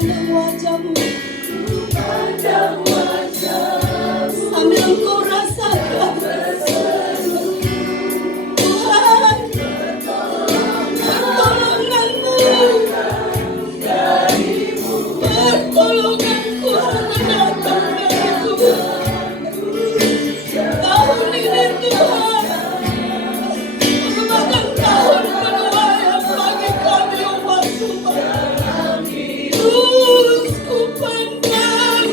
pandang wajah-Mu, Pandang wajah-Mu, sambil Engkau rasakan Tuhan pertolongan-Mu, pertolongan-Ku datang darimu. Tahun ini Tuhan merupakan tahun kedua yang bagi kami umat Tuhan. Terus ku pandang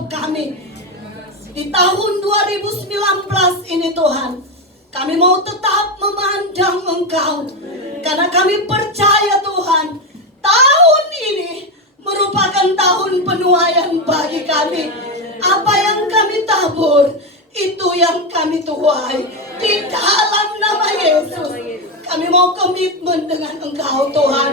hidup kami. Di tahun 2019 ini Tuhan, kami mau tetap memandang Engkau. Karena kami percaya Tuhan, tahun ini merupakan tahun penuaian bagi kami. Apa yang kami tabur, itu yang kami tuai. Di dalam nama Yesus, kami mau komitmen dengan Engkau Tuhan.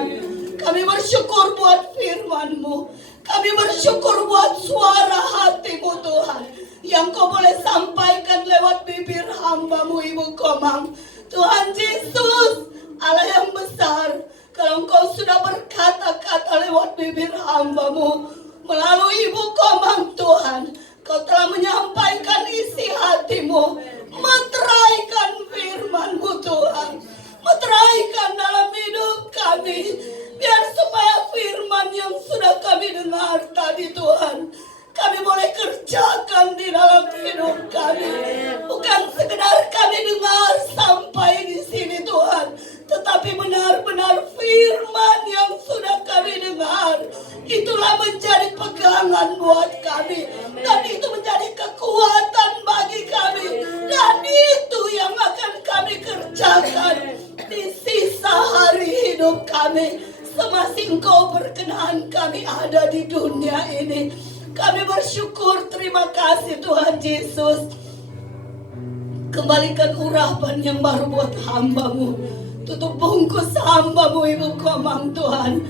Kami bersyukur buat firman-Mu. Kami bersyukur buat suara hati-Mu Tuhan, yang Kau boleh sampaikan lewat bibir hamba-Mu Ibu Komang. Tuhan Yesus, Allah yang besar, kalau Engkau sudah berkata-kata lewat bibir hamba-Mu melalui Ibu Komang Tuhan, Kau telah menyampaikan isi hati-Mu. Meteraikan firman-Mu Tuhan, meteraikan dalam hidup kami, biar supaya firman yang sudah kami dengar tadi Tuhan, kami boleh kerjakan di dalam hidup kami. Bukan sekedar kami dengar sampai di sini Tuhan, tetapi benar-benar firman yang sudah kami dengar, itulah menjadi pegangan buat kami. Dan itu menjadi kekuatan bagi kami. Dan itu yang akan kami kerjakan di sisa hari hidup kami. Semasih Engkau berkenan kami ada di dunia ini. Kami bersyukur, terima kasih Tuhan Yesus. Kembalikan urapan yang baru buat hamba-Mu. Tutup bungkus hamba-Mu Ibu Komang Tuhan.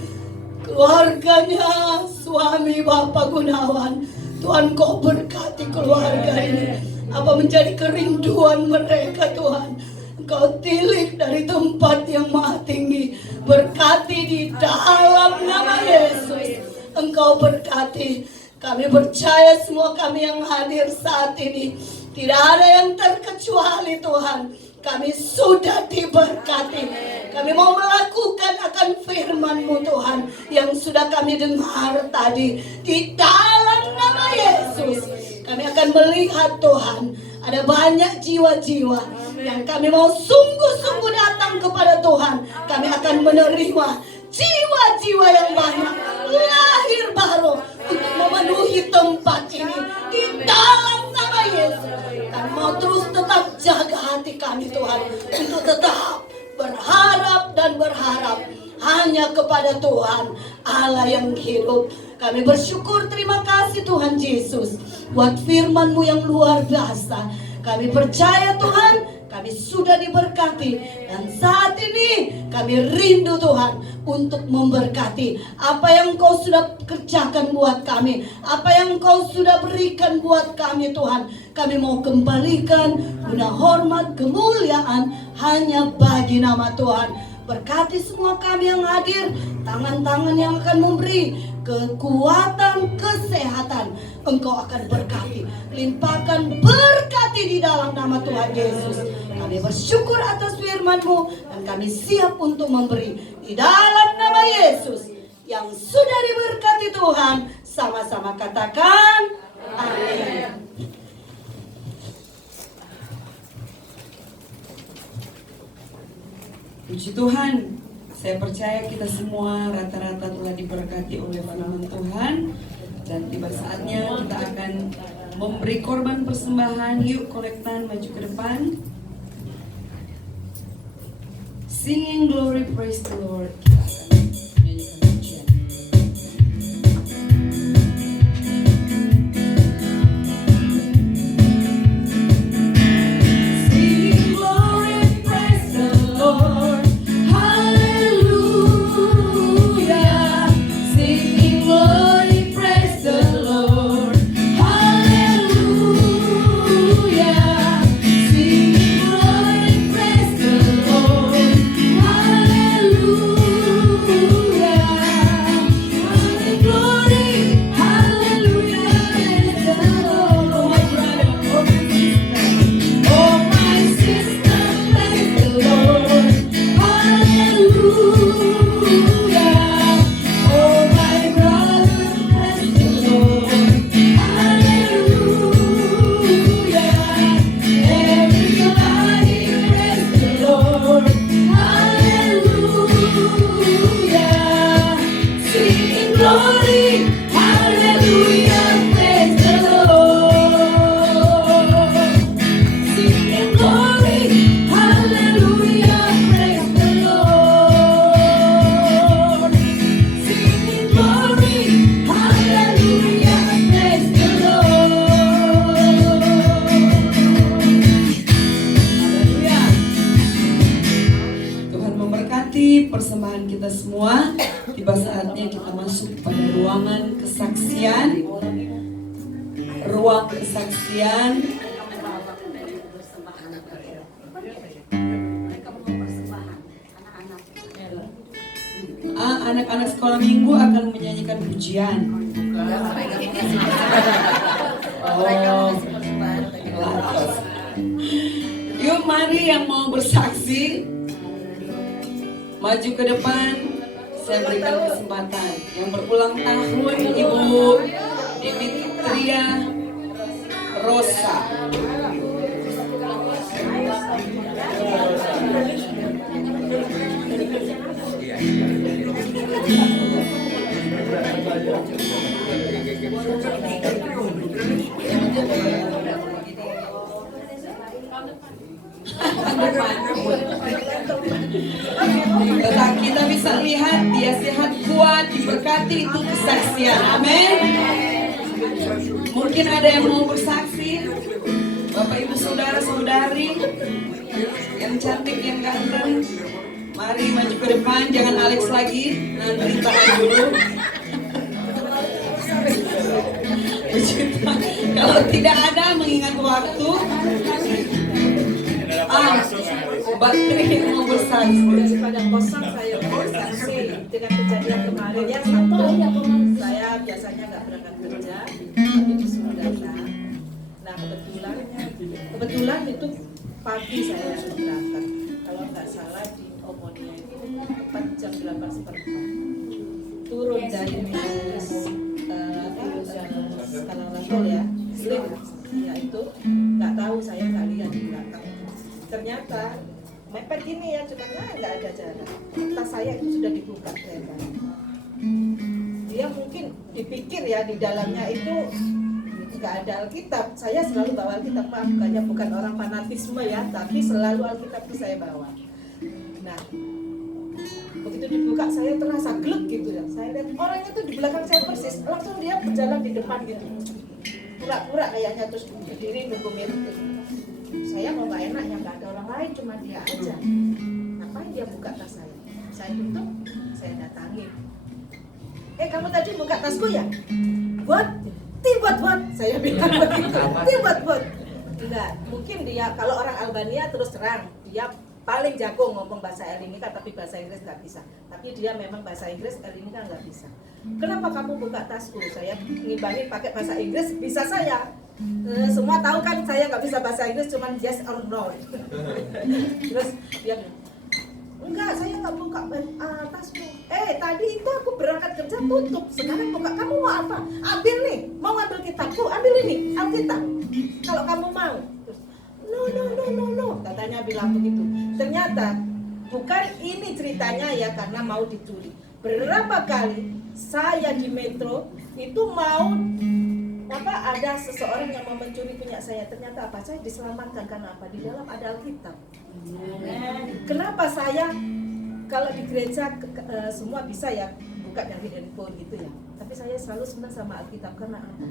Keluarganya, suami Bapak Gunawan, Tuhan Kau berkati keluarga ini. Apa menjadi kerinduan mereka Tuhan, Engkau tilik dari tempat yang maha tinggi. Berkati di dalam nama Yesus. Engkau berkati. Kami percaya semua kami yang hadir saat ini, tidak ada yang terkecuali Tuhan. Kami sudah diberkati. Kami mau melakukan akan firman-Mu Tuhan, yang sudah kami dengar tadi. Di dalam nama Yesus, kami akan melihat Tuhan, ada banyak jiwa-jiwa yang kami mau sungguh-sungguh datang kepada Tuhan. Kami akan menerima jiwa-jiwa yang banyak lahir baru untuk memenuhi tempat ini di dalam nama Yesus. Kami mau terus tetap jaga hati kami Tuhan, untuk tetap berharap dan berharap hanya kepada Tuhan Allah yang hidup. Kami bersyukur, terima kasih Tuhan Yesus buat firman-Mu yang luar biasa. Kami percaya Tuhan, kami sudah diberkati, dan saat ini kami rindu Tuhan untuk memberkati apa yang Kau sudah kerjakan buat kami, apa yang Kau sudah berikan buat kami Tuhan. Kami mau kembalikan guna hormat kemuliaan hanya bagi nama Tuhan. Berkati semua kami yang hadir, tangan-tangan yang akan memberi kekuatan, kesehatan, Engkau akan berkati, limpahkan berkati di dalam nama Tuhan Yesus. Kami bersyukur atas firman-Mu, dan kami siap untuk memberi di dalam nama Yesus yang sudah diberkati Tuhan. Sama-sama katakan amin. Puji Tuhan, saya percaya kita semua rata-rata telah diberkati oleh firman Tuhan. Dan tiba saatnya kita akan memberi korban persembahan. Yuk kolektan maju ke depan. Singing glory, praise the Lord. Kita akan menyanyikan pujian. Singing glory, praise the Lord. Hallelujah. Singing glory, praise the Lord. Hallelujah. Singing glory, praise the Lord. Hallelujah. persembahan kita semua. Tiba saatnya kita masuk pada ruangan kesaksian. Ruang kesaksian. Anak-anak sekolah minggu akan menyanyikan pujian. Yuk mari yang mau bersaksi maju ke depan. Saya berikan kesempatan. Yang berulang tahun Ibu Dimitria Rosa. Kita bisa lihat dia sehat, kuat, diberkati, itu kesaksian. Amin. Mungkin ada yang mau bersaksi, Bapak Ibu Saudara Saudari yang cantik, yang ganteng, mari maju ke depan. Jangan Alex lagi, nanti tahan dulu. Kalau tidak ada mengingat waktu, Mbak Tri mau bersaksi. Pada kosong saya bersaksi dengan kejadian kemarin yang satu, saya biasanya nggak berangkat kerja, tapi disuruh datang. Nah kebetulan itu pagi saya berangkat. Kalau nggak salah di Omonia itu tepat jam 8:15. Turun dari kalau level ya, slip ya itu nggak tahu, saya nggak lihat di belakang. Ternyata mepet gini ya, cuma nggak ada jarak. Tas saya itu sudah dibuka lebar. Dia mungkin dipikir ya di dalamnya itu nggak ada Alkitab. Saya selalu bawa Alkitab, bukan orang fanatisme ya, tapi selalu Alkitab itu saya bawa. Nah, begitu dibuka saya terasa gelek gitu ya. Saya lihat orangnya tuh di belakang saya persis, langsung dia berjalan di depan gitu. Pura-pura kayaknya, terus berdiri nunggu mirip. Saya mau nggak enak ya, nggak ada orang lain, cuma dia aja. Ngapain dia buka tas saya? Saya tutup, saya datangi. Kamu tadi buka tasku ya? Buat? Buat. Saya bilang begitu. Buat. Enggak, mungkin dia kalau orang Albania terus terang, dia paling jago ngomong bahasa Ellinika, tapi bahasa Inggris nggak bisa. Tapi dia memang bahasa Inggris, Ellinika nggak bisa. Kenapa kamu buka tasku? Saya ngimbangi pakai bahasa Inggris, bisa saya. Semua tahu kan saya nggak bisa bahasa Inggris, cuman yes or no. Terus dia bilang, enggak, saya nggak buka tasmu. Tadi itu aku berangkat kerja tutup, sekarang buka. Kamu mau apa? Ambil nih, mau ngambil kitabku, ambil ini Alkitab. Kalau kamu mau. Terus, no, katanya bilang begitu. Ternyata bukan ini ceritanya ya, karena mau dicuri. Berapa kali saya di metro itu mau ada seseorang yang mau mencuri punya saya, ternyata apa? Saya diselamatkan karena apa? Di dalam ada Alkitab. Kenapa saya kalau di gereja semua bisa ya buka dari handphone gitu ya, tapi saya selalu senang sama Alkitab karena apa?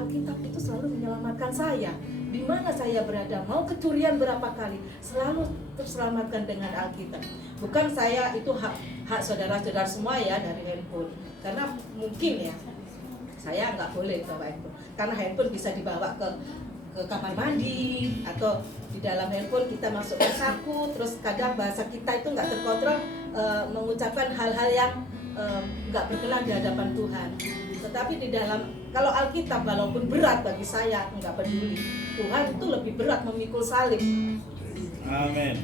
Alkitab itu selalu menyelamatkan saya. Di mana saya berada, mau kecurian berapa kali, selalu terselamatkan dengan Alkitab. Bukan saya itu hak saudara-saudara semua ya dari handphone, karena mungkin ya saya nggak boleh bawa handphone, karena handphone bisa dibawa ke kamar mandi atau di dalam handphone kita masukkan saku, terus kadang bahasa kita itu nggak terkontrol, mengucapkan hal-hal yang nggak berkenan di hadapan Tuhan. Tetapi di dalam, kalau Alkitab walaupun berat bagi saya, nggak peduli, Tuhan itu lebih berat memikul salib. Amin.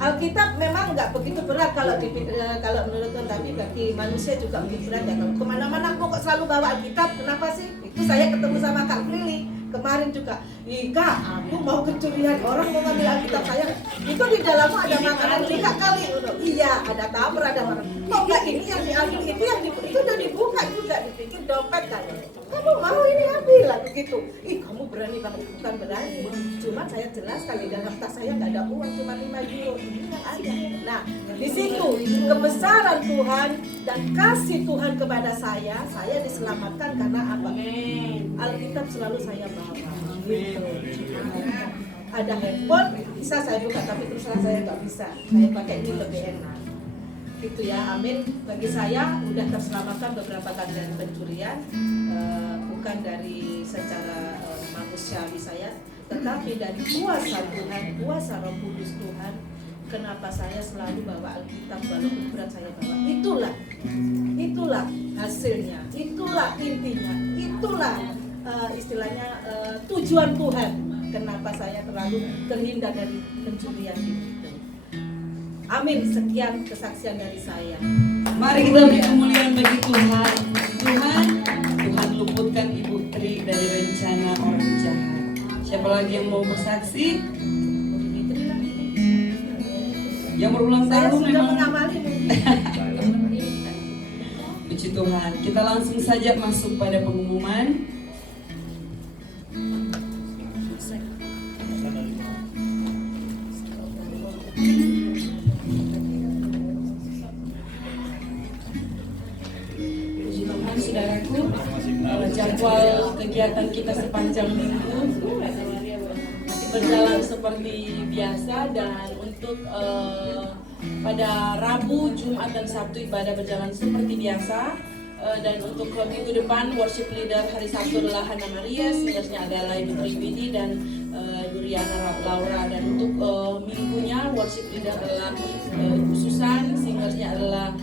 Alkitab memang nggak begitu berat kalau menurut Tuhan, tapi bagi manusia juga begitu berat ya. Kalau kemana-mana aku kok selalu bawa Alkitab, kenapa sih? Itu saya ketemu sama Kak Prilly kemarin juga. Kak, aku mau kecurian, orang mau ngambil Alkitab saya. Itu di dalamnya ada makanan juga kali. Iya, ada tabur, ada makanan. Kok nggak ini yang diambil, itu udah dibuka juga, dipikir dompet kan. Kamu mau ini ambil lah begitu. Kamu berani banget, bukan berani. Cuma saya jelaskan di dalam tas saya nggak ada uang, cuma 5 euro. Ini yang ada. Nah, di situ kebesaran Tuhan dan kasih Tuhan kepada saya diselamatkan karena apa? Alkitab selalu saya bawa. Gitu. Ada handphone bisa saya buka, tapi terus terang saya nggak bisa. Saya pakai ini lebih enak. Gitu ya, amin. Bagi saya udah terselamatkan beberapa kali dari pencurian, bukan dari secara manusiawi saya, tetapi dari kuasa Tuhan, kuasa Roh Kudus Tuhan. Kenapa saya selalu bawa Alkitab walaupun berat saya bawa? Itulah hasilnya, itulah intinya, itulah istilahnya tujuan Tuhan. Kenapa saya terlalu terhindar dari pencurian itu? Amin. Sekian kesaksian dari saya. Mari kita beri kemuliaan bagi Tuhan. Tuhan luputkan Ibu Tri dari rencana orang jahat. Siapa lagi yang mau bersaksi? Yang berulang Saya tahun sudah memang. mengamali Puji Tuhan. Kita langsung saja masuk pada pengumuman. Puji Tuhan, saudaraku, jadwal kegiatan kita sepanjang minggu berjalan seperti biasa, dan untuk pada Rabu, Jumat, dan Sabtu ibadah berjalan seperti biasa. Dan untuk minggu depan worship leader hari Sabtu adalah Hana Maria, singersnya adalah Ibu Triwidi dan Duriana Laura. Dan untuk minggunya worship leader adalah Ibu Susan, singersnya adalah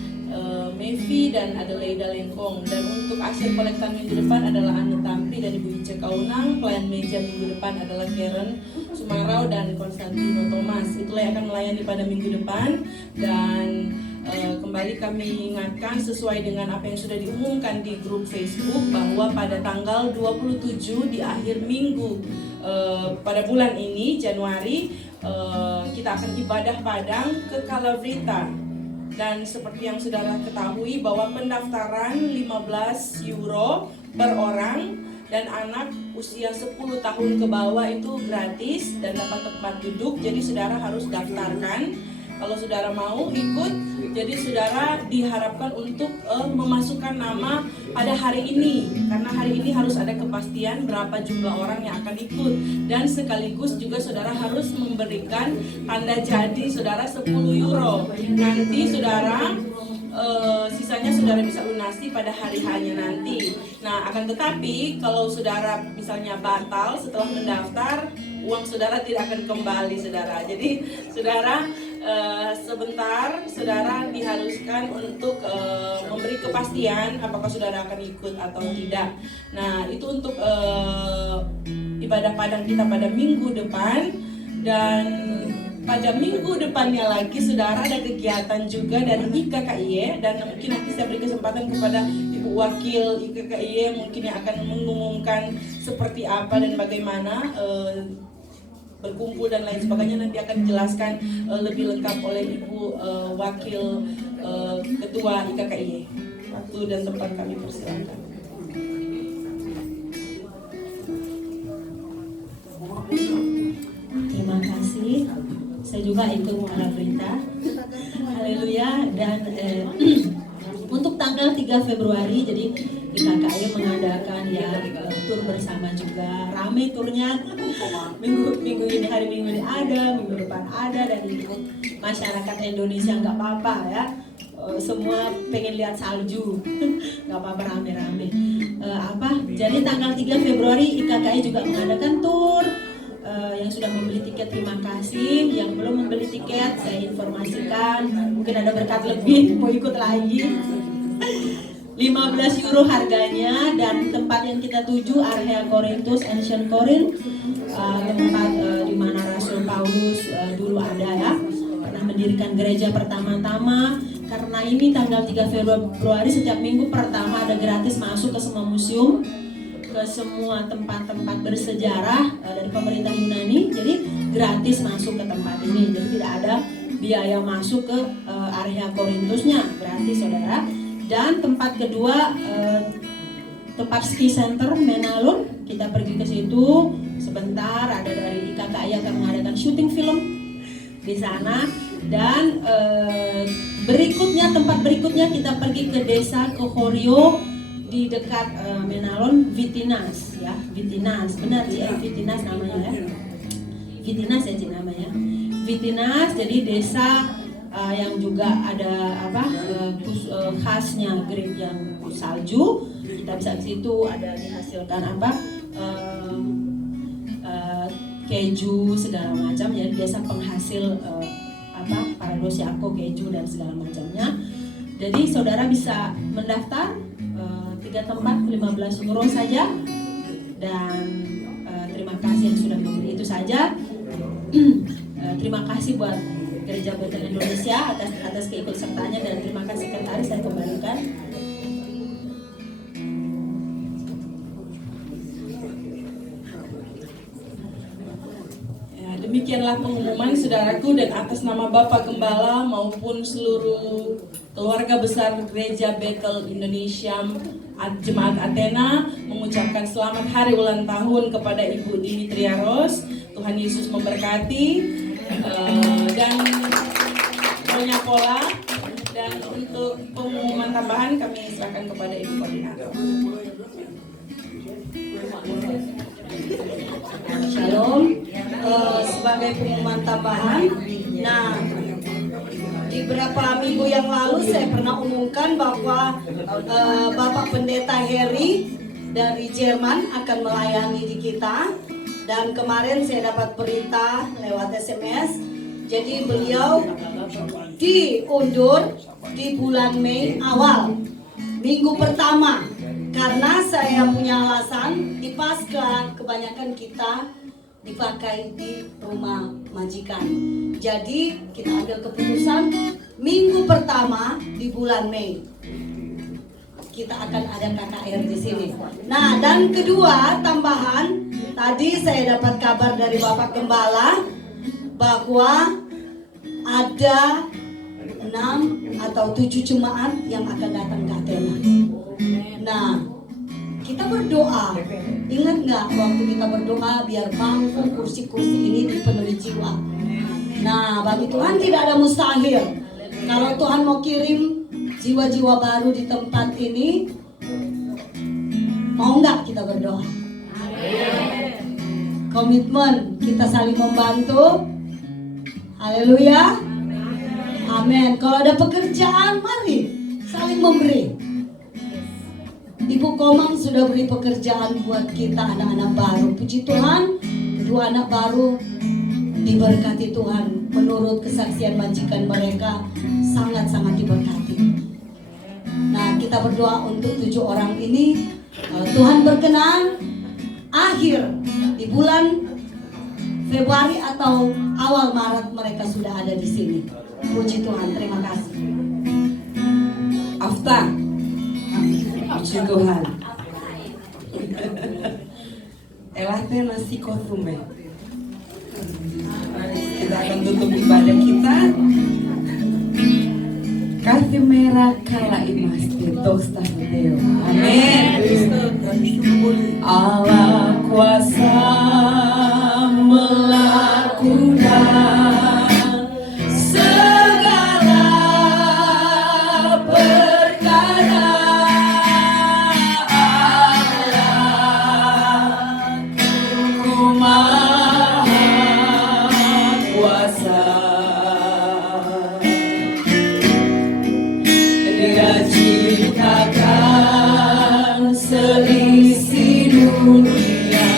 Mevi dan Adelaida Lengkong. Dan untuk asyik kolektan minggu depan adalah Anu Tampri dan Ibu Ica Kaunang. Pelayan meja minggu depan adalah Karen Sumarau dan Konstantino Thomas. Itulah yang akan melayani pada minggu depan. Dan kembali kami ingatkan sesuai dengan apa yang sudah diumumkan di grup Facebook bahwa pada tanggal 27 di akhir minggu pada bulan ini Januari kita akan ibadah Padang ke Kalavrita. Dan seperti yang saudara ketahui bahwa pendaftaran 15 euro per orang, dan anak usia 10 tahun ke bawah itu gratis dan dapat tempat duduk. Jadi saudara harus daftarkan kalau saudara mau ikut. Jadi saudara diharapkan untuk memasukkan nama pada hari ini, karena hari ini harus ada kepastian berapa jumlah orang yang akan ikut. Dan sekaligus juga saudara harus memberikan tanda jadi saudara 10 euro. Nanti saudara sisanya saudara bisa lunasi pada hari-harinya nanti. Nah, akan tetapi kalau saudara misalnya batal setelah mendaftar, uang saudara tidak akan kembali saudara. Jadi saudara sebentar saudara diharuskan untuk memberi kepastian apakah saudara akan ikut atau tidak. Nah, itu untuk ibadah Padang kita pada minggu depan. Dan pada minggu depannya lagi saudara ada kegiatan juga dari IKKIY, dan mungkin nanti saya beri kesempatan kepada Ibu Wakil IKKIY mungkin yang akan mengumumkan seperti apa dan bagaimana berkumpul dan lain sebagainya. Nanti akan dijelaskan lebih lengkap oleh Ibu Wakil Ketua IKKIY. Waktu dan tempat kami persilakan. Terima kasih. Saya juga ikut Kalavrita. Haleluya. Dan untuk tanggal 3 Februari jadi IKKIY mengadakan ya tur bersama juga. Rame turnya. Minggu ini, hari Minggu ini ada, minggu depan ada, dan ikut masyarakat Indonesia nggak apa-apa ya. Semua pengen lihat salju, nggak apa-apa, rame-rame. Jadi tanggal 3 Februari IKKIY juga mengadakan tur. Yang sudah membeli tiket terima kasih, yang belum membeli tiket saya informasikan mungkin ada berkat lebih mau ikut lagi. 15 euro harganya, dan tempat yang kita tuju Area Korintus, Ancient Corinth, tempat di mana Rasul Paulus dulu ada ya, pernah mendirikan gereja pertama-tama. Karena ini tanggal 3 Februari setiap minggu pertama ada gratis masuk ke semua museum, ke semua tempat-tempat bersejarah dari pemerintah Yunani. Jadi gratis masuk ke tempat ini, jadi tidak ada biaya masuk ke area Korintusnya, gratis saudara. Dan tempat kedua tempat ski center Menalun, kita pergi ke situ sebentar. Ada dari IKKIY akan mengadakan syuting film di sana. Dan tempat berikutnya kita pergi ke desa Kohorio di dekat Menalun, Vitinas ya, Vitinas, benar sih Vitinas namanya ya, Vitinas ya namanya, Vitinas. Jadi desa yang juga ada khasnya grape yang salju. Kita bisa ke situ ada dihasilkan keju segala macam ya, biasa penghasil Paradosiaco keju dan segala macamnya. Jadi saudara bisa mendaftar 3 tempat 15 euro saja, dan terima kasih yang sudah memberi itu saja. Terima kasih buat Gereja Bethel Indonesia atas keikutsertaannya, dan terima kasih sekretaris, saya kembalikan. Demikianlah pengumuman saudaraku, dan atas nama Bapak Gembala maupun seluruh keluarga besar Gereja Bethel Indonesia Jemaat Athena mengucapkan selamat hari ulang tahun kepada Ibu Dimitria Ros. Tuhan Yesus memberkati, dan Nyonya Pola. Dan untuk pengumuman tambahan kami serahkan kepada Ibu Koordinator. Shalom. Sebagai pengumuman tambahan, nah di beberapa minggu yang lalu saya pernah umumkan bahwa Bapak Pendeta Heri dari Jerman akan melayani di kita, dan kemarin saya dapat berita lewat SMS, jadi beliau diundur di bulan Mei awal minggu pertama, karena saya punya alasan di Paskah kebanyakan kita dipakai di rumah majikan. Jadi kita ambil keputusan minggu pertama di bulan Mei kita akan ada KKR di sini. Nah, dan kedua tambahan, tadi saya dapat kabar dari Bapak Gembala bahwa ada 6 atau 7 jemaat yang akan datang ke Athena. Nah, kita berdoa, ingat nggak waktu kita berdoa biar bangku kursi-kursi ini dipenuhi jiwa. Nah, bagi Tuhan tidak ada mustahil. Kalau Tuhan mau kirim jiwa-jiwa baru di tempat ini, mau nggak kita berdoa? Komitmen, kita saling membantu. Haleluya. Amin. Kalau ada pekerjaan, mari saling memberi. Ibu Komang sudah beri pekerjaan buat kita anak-anak baru. Puji Tuhan, 2 anak baru diberkati Tuhan. Menurut kesaksian majikan mereka, sangat-sangat diberkati. Nah, kita berdoa untuk 7 orang ini. Kalau Tuhan berkenan, akhir di bulan Februari atau awal Maret mereka sudah ada di sini. Puji Tuhan, terima kasih. Afta. Puji Tuhan. Elahnya nasi kotume. Kita akan tutup ibadah kita. Kasih merah kala imas tosta Deo. Amin. Allah kuasa melakukan segala perkara. Allah ku maha kuasa. Dia ciptakan seisi dunia.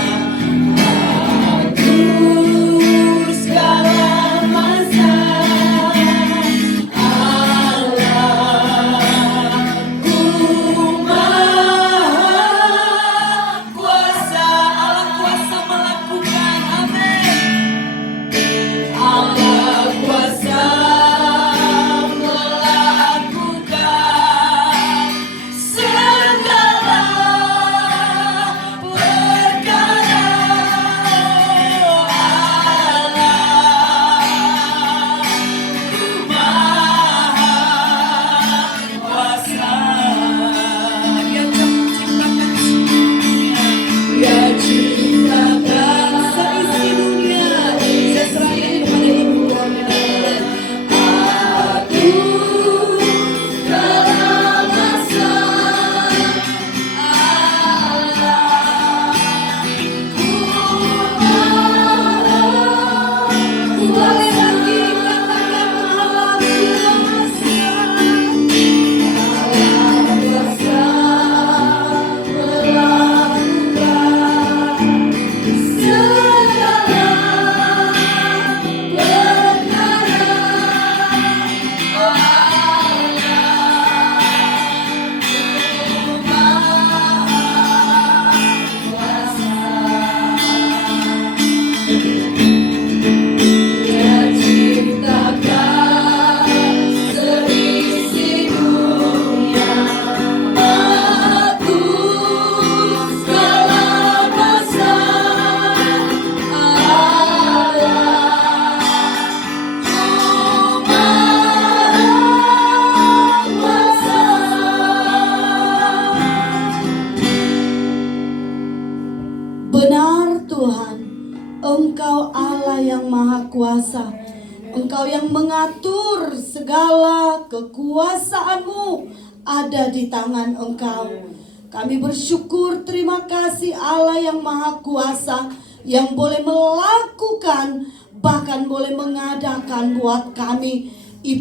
Benar Tuhan, Engkau Allah yang Maha Kuasa. Engkau yang mengatur segala kekuasaan-Mu ada di tangan Engkau. Kami bersyukur, terima kasih Allah yang Maha Kuasa, yang boleh melakukan, bahkan boleh mengadakan buat kami